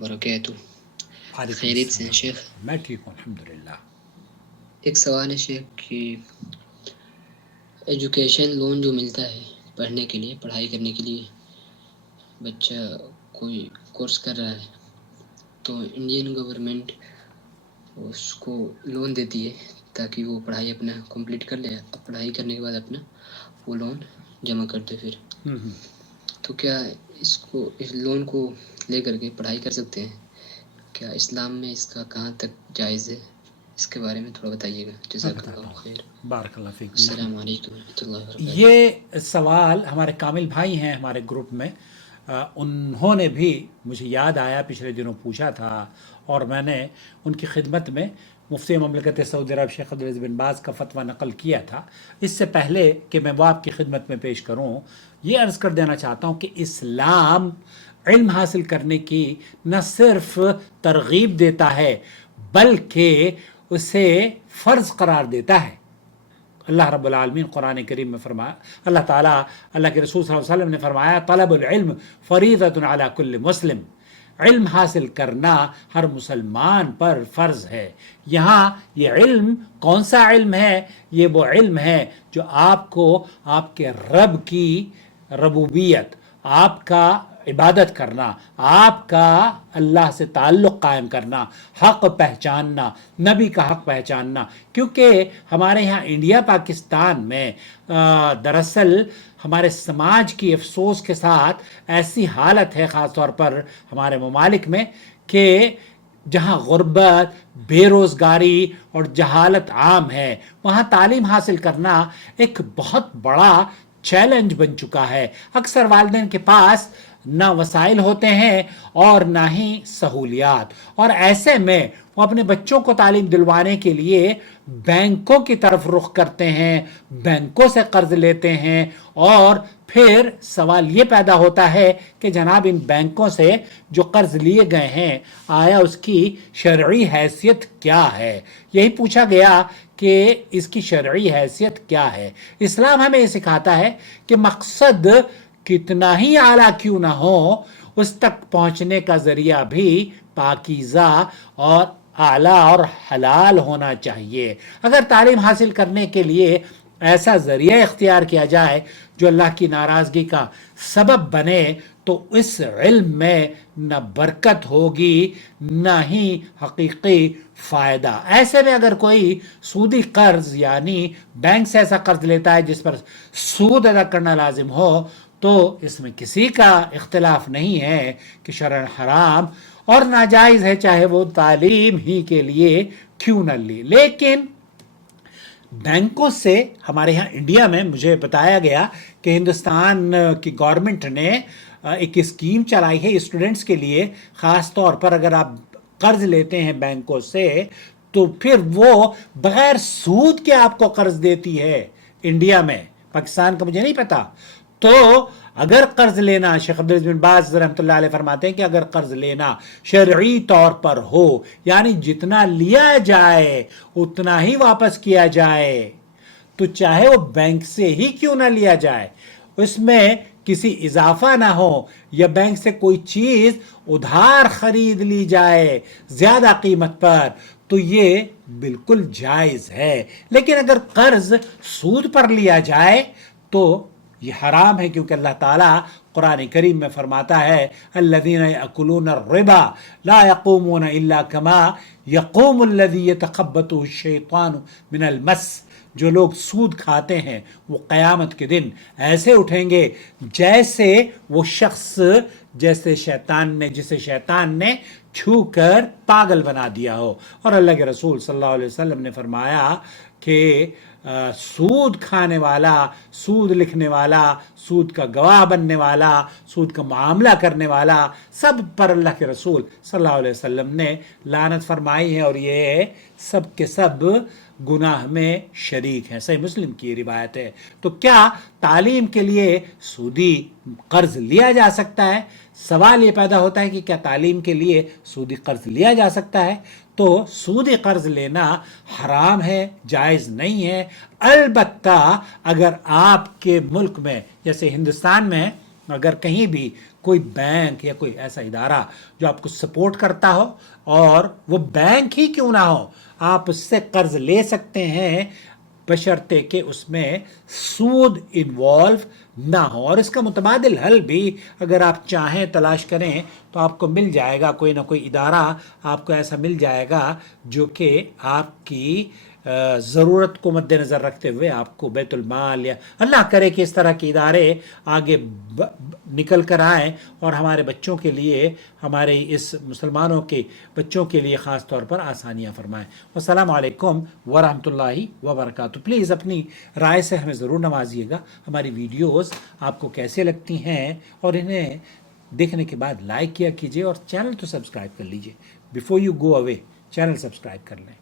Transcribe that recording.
وبرکاتہ. وعلیکم خیریت سے ہیں السلام. شیخ؟ میں ٹھیک ہوں الحمدللہ. ایک سوال ہے شیخ کہ ایجوکیشن لون جو ملتا ہے پڑھنے کے لیے، پڑھائی کرنے کے لیے، بچہ کوئی کورس کر رہا ہے تو انڈین گورنمنٹ اس کو لون دیتی ہے تاکہ وہ پڑھائی اپنا کمپلیٹ کر لے. پڑھائی کرنے کے بعد اپنا وہ لون جمع کر دے. پھر تو کیا اس لون کو لے کر کے پڑھائی کر سکتے ہیں؟ کیا اسلام میں اس کا کہاں تک جائز ہے؟ اس کے بارے میں تھوڑا بتائیے گا. میں جزاک بتاتا اللہ ہوں. خیر. بارک اللہ فیکم. السلام علیکم ورحمۃ اللہ وبرکاتہ. یہ سوال ہمارے کامل بھائی ہیں ہمارے گروپ میں، انہوں نے بھی مجھے یاد آیا پچھلے دنوں پوچھا تھا، اور میں نے ان کی خدمت میں مفتی مملکت سعودی عرب شیخ عبدالعزیز بن باز کا فتویٰ نقل کیا تھا. اس سے پہلے کہ میں وہ آپ کی خدمت میں پیش کروں، یہ عرض کر دینا چاہتا ہوں کہ اسلام علم حاصل کرنے کی نہ صرف ترغیب دیتا ہے بلکہ اسے فرض قرار دیتا ہے. اللہ رب العالمین قرآن کریم میں فرمایا، اللہ تعالیٰ، اللہ کے رسول صلی اللہ علیہ وسلم نے فرمایا، طلب العلم فریضۃ علی کل مسلم. علم حاصل کرنا ہر مسلمان پر فرض ہے. یہاں یہ علم کون سا علم ہے؟ یہ وہ علم ہے جو آپ کو آپ کے رب کی ربوبیت، آپ کا عبادت کرنا، آپ کا اللہ سے تعلق قائم کرنا، حق پہچاننا، نبی کا حق پہچاننا. کیونکہ ہمارے یہاں انڈیا پاکستان میں دراصل ہمارے سماج کی افسوس کے ساتھ ایسی حالت ہے، خاص طور پر ہمارے ممالک میں، کہ جہاں غربت، بے روزگاری اور جہالت عام ہے، وہاں تعلیم حاصل کرنا ایک بہت بڑا چیلنج بن چکا ہے. اکثر والدین کے پاس نہ وسائل ہوتے ہیں اور نہ ہی سہولیات، اور ایسے میں وہ اپنے بچوں کو تعلیم دلوانے کے لیے بینکوں کی طرف رخ کرتے ہیں، بینکوں سے قرض لیتے ہیں. اور پھر سوال یہ پیدا ہوتا ہے کہ جناب ان بینکوں سے جو قرض لیے گئے ہیں آیا اس کی شرعی حیثیت کیا ہے؟ یہی پوچھا گیا کہ اس کی شرعی حیثیت کیا ہے. اسلام ہمیں یہ سکھاتا ہے کہ مقصد کتنا ہی اعلیٰ کیوں نہ ہو، اس تک پہنچنے کا ذریعہ بھی پاکیزہ اور اعلیٰ اور حلال ہونا چاہیے. اگر تعلیم حاصل کرنے کے لیے ایسا ذریعہ اختیار کیا جائے جو اللہ کی ناراضگی کا سبب بنے تو اس علم میں نہ برکت ہوگی نہ ہی حقیقی فائدہ. ایسے میں اگر کوئی سودی قرض یعنی بینک سے ایسا قرض لیتا ہے جس پر سود ادا کرنا لازم ہو تو اس میں کسی کا اختلاف نہیں ہے کہ شرعاً حرام اور ناجائز ہے، چاہے وہ تعلیم ہی کے لیے کیوں نہ لی. لیکن بینکوں سے ہمارے یہاں انڈیا میں مجھے بتایا گیا کہ ہندوستان کی گورنمنٹ نے ایک اسکیم چلائی ہے اسٹوڈنٹس کے لیے. خاص طور پر اگر آپ قرض لیتے ہیں بینکوں سے تو پھر وہ بغیر سود کے آپ کو قرض دیتی ہے. انڈیا میں، پاکستان کا مجھے نہیں پتا. تو اگر قرض لینا، شیخ عبدالعزیز بن باز رحمۃ اللہ علیہ فرماتے ہیں کہ اگر قرض لینا شرعی طور پر ہو، یعنی جتنا لیا جائے اتنا ہی واپس کیا جائے، تو چاہے وہ بینک سے ہی کیوں نہ لیا جائے، اس میں کسی اضافہ نہ ہو، یا بینک سے کوئی چیز ادھار خرید لی جائے زیادہ قیمت پر، تو یہ بالکل جائز ہے. لیکن اگر قرض سود پر لیا جائے تو یہ حرام ہے، کیونکہ اللہ تعالیٰ قرآن کریم میں فرماتا ہے الذین یأکلون الربا لا یقومون الا کما یقوم الذی یتخبطہ الشیطان من المس. جو لوگ سود کھاتے ہیں وہ قیامت کے دن ایسے اٹھیں گے جیسے وہ شخص جسے شیطان نے چھو کر پاگل بنا دیا ہو. اور اللہ کے رسول صلی اللہ علیہ وسلم نے فرمایا کہ سود کھانے والا، سود لکھنے والا، سود کا گواہ بننے والا، سود کا معاملہ کرنے والا، سب پر اللہ کے رسول صلی اللہ علیہ وسلم نے لعنت فرمائی ہے، اور یہ سب کے سب گناہ میں شریک ہیں. صحیح مسلم کی روایت ہے. تو کیا تعلیم کے لیے سودی قرض لیا جا سکتا ہے؟ سوال یہ پیدا ہوتا ہے کہ کیا تعلیم کے لیے سودی قرض لیا جا سکتا ہے؟ تو سودی قرض لینا حرام ہے، جائز نہیں ہے. البتہ اگر آپ کے ملک میں جیسے ہندوستان میں اگر کہیں بھی کوئی بینک یا کوئی ایسا ادارہ جو آپ کو سپورٹ کرتا ہو، اور وہ بینک ہی کیوں نہ ہو، آپ اس سے قرض لے سکتے ہیں بشرطے کہ اس میں سود انوالو نہ ہو، اور اس کا متبادل حل بھی اگر آپ چاہیں تلاش کریں تو آپ کو مل جائے گا، کوئی نہ کوئی ادارہ آپ کو ایسا مل جائے گا جو کہ آپ کی ضرورت کو مد نظر رکھتے ہوئے آپ کو بیت المال، یا اللہ کرے کہ اس طرح کے ادارے آگے نکل کر آئیں اور ہمارے بچوں کے لیے، ہمارے اس مسلمانوں کے بچوں کے لیے خاص طور پر آسانیاں فرمائیں۔ والسلام علیکم ورحمۃ اللہ وبرکاتہ۔ پلیز اپنی رائے سے ہمیں ضرور نوازیے گا۔ ہماری ویڈیوز آپ کو کیسے لگتی ہیں، اور انہیں دیکھنے کے بعد لائک کیا کیجیے، اور چینل تو سبسکرائب کر لیجیے۔ Before you go away channel subscribe کر لیں۔